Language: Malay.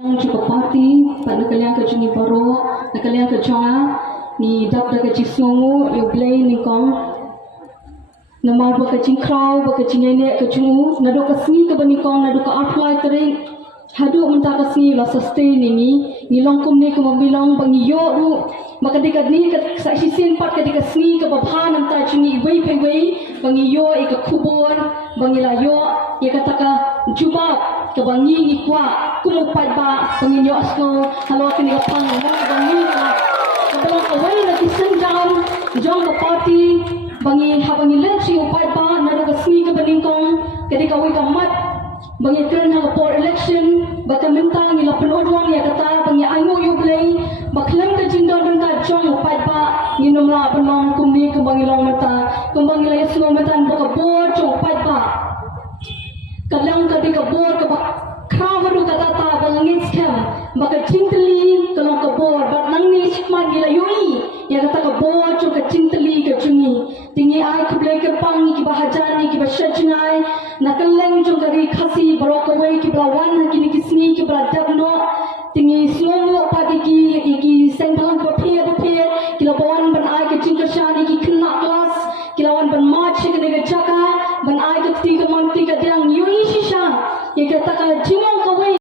Cukup parti pada kalian ke juni baru, kalian ke jonga ni dap daga cisngu you blay ni kong nama ba ke cingkrau ba ke cinyene ke jungu nado ke sni ke bani kong nado ke apply tering hadu menta ke sni la sustain ni longkum ni ke mabilong bangi yo ru maka dika ni ke saksi sin pat ke dika sni ke babha nam ta juni wei pe wei bangi yo e ke kubur bangi la yo ye kata ka jubab ke bangi ni kwa kumu pat ba bangi yo asko halo ke ni pang mo bangi la kalau away na kisan down jong ke party bangi habangi lensi pat ba na ke sni ke baningkong ke dika wei ka mat bangi turn ha for election baka mentang ni la penodwang ya kata bangi angu yo blay baklam ke jindon dun ta jong pat ba ni nomla banong kumni ke bangi long mata kumbangi la yesno mata baka bor jong pat ba kalang ka dika bor ka krawadu kata ta bangi scam baka cinteli kalong ka bor bat nang ni sikman gila yoi ya kata ka bor jong ka cinteli ke jungi tingi ai ku blay ke pangi ki bahajani ki basajnai nakaleng jong ka ri khasi barok away ki blawan ki ni kisni ki blada